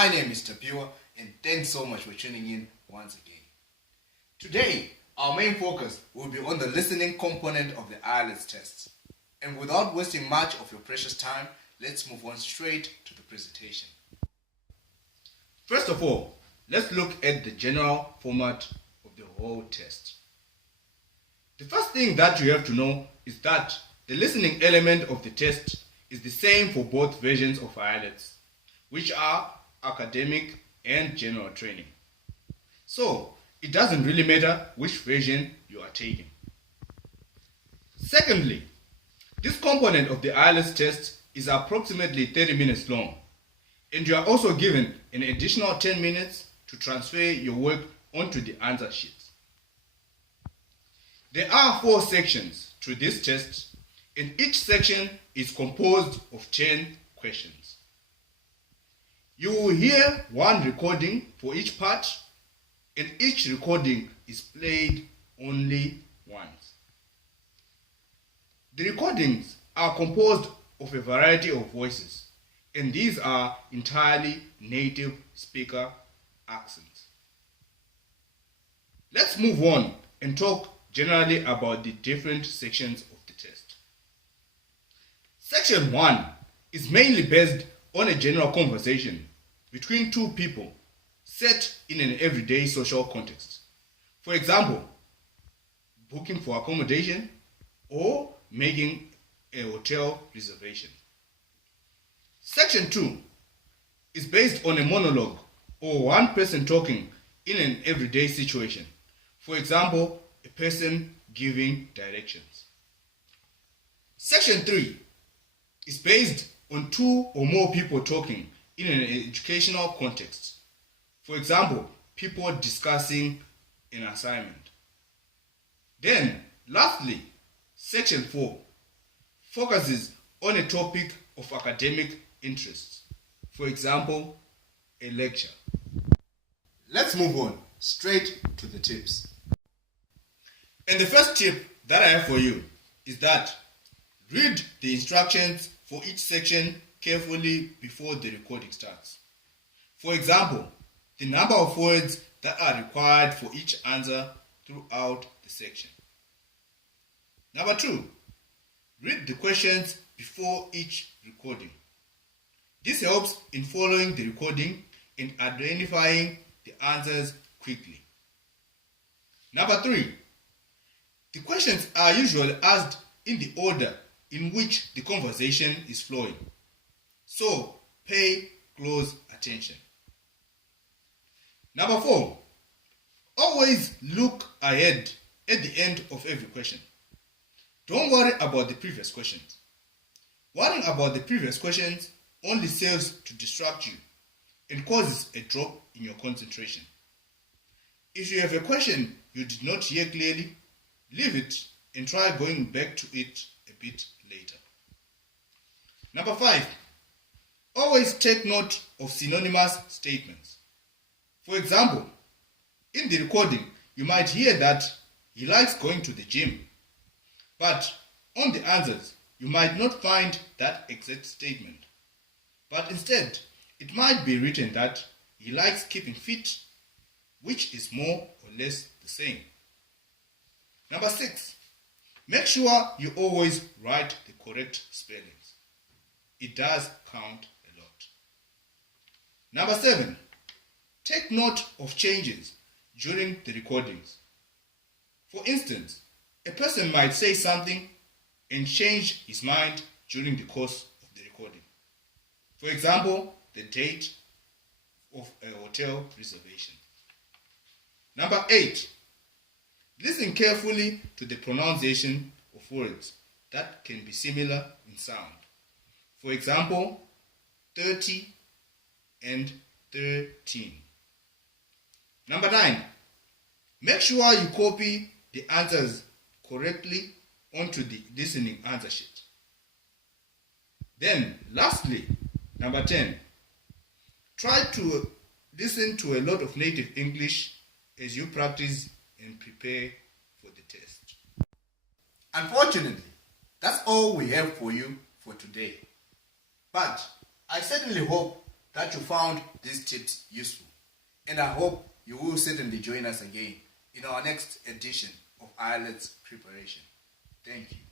My name is Tapiwa, and thanks so much for tuning in once again. Today, our main focus will be on the listening component of the Ielts test. And without wasting much of your precious time, let's move on straight to the presentation. First of all, let's look at the general format of the whole test. The first thing that you have to know is that the listening element of the test is the same for both versions of Ielts, which are academic and general training. So, it doesn't really matter which version you are taking. Secondly, this component of the Ielts test is approximately 30 minutes long, and you are also given an additional 10 minutes to transfer your work onto the answer sheet. There are 4 sections to this test, and each section is composed of 10 questions. You will hear one recording for each part, and each recording is played only once. The recordings are composed of a variety of voices, and these are entirely native speaker accents. Let's move on and talk generally about the different sections of the test. Section 1 is mainly based on a general conversation between two people set in an everyday social context. For example, booking for accommodation or making a hotel reservation. Section 2 is based on a monologue or one person talking in an everyday situation. For example, a person giving directions. Section 3 is based on 2 or more people talking in an educational context. For example, people discussing an assignment. Then, lastly, Section 4 focuses on a topic of academic interest. For example, a lecture. Let's move on straight to the tips. And the first tip that I have for you is that read the instructions for each section carefully before the recording starts. For example, the number of words that are required for each answer throughout the section. Number 2, read the questions before each recording. This helps in following the recording and identifying the answers quickly. Number 3, the questions are usually asked in the order in which the conversation is flowing. So, pay close attention. Number 4, always look ahead at the end of every question. Don't worry about the previous questions. Worrying about the previous questions only serves to distract you and causes a drop in your concentration. If you have a question you did not hear clearly, leave it and try going back to it a bit later. Number 5, always take note of synonymous statements. For example, in the recording, you might hear that he likes going to the gym, but on the answers, you might not find that exact statement. But instead, it might be written that he likes keeping fit, which is more or less the same. Number 6, make sure you always write the correct spellings. It does count a lot. Number 7, take note of changes during the recordings. For instance, a person might say something and change his mind during the course of the recording. For example, the date of a hotel reservation. Number 8, listen carefully to the pronunciation of words that can be similar in sound. For example, 30 and 13. Number 9, make sure you copy the answers correctly onto the listening answer sheet. Then, lastly, number 10, try to listen to a lot of native English as you practice and prepare for the test. Unfortunately, that's all we have for you for today. But I certainly hope that you found these tips useful, and I hope you will certainly join us again in our next edition of Ielts preparation. Thank you.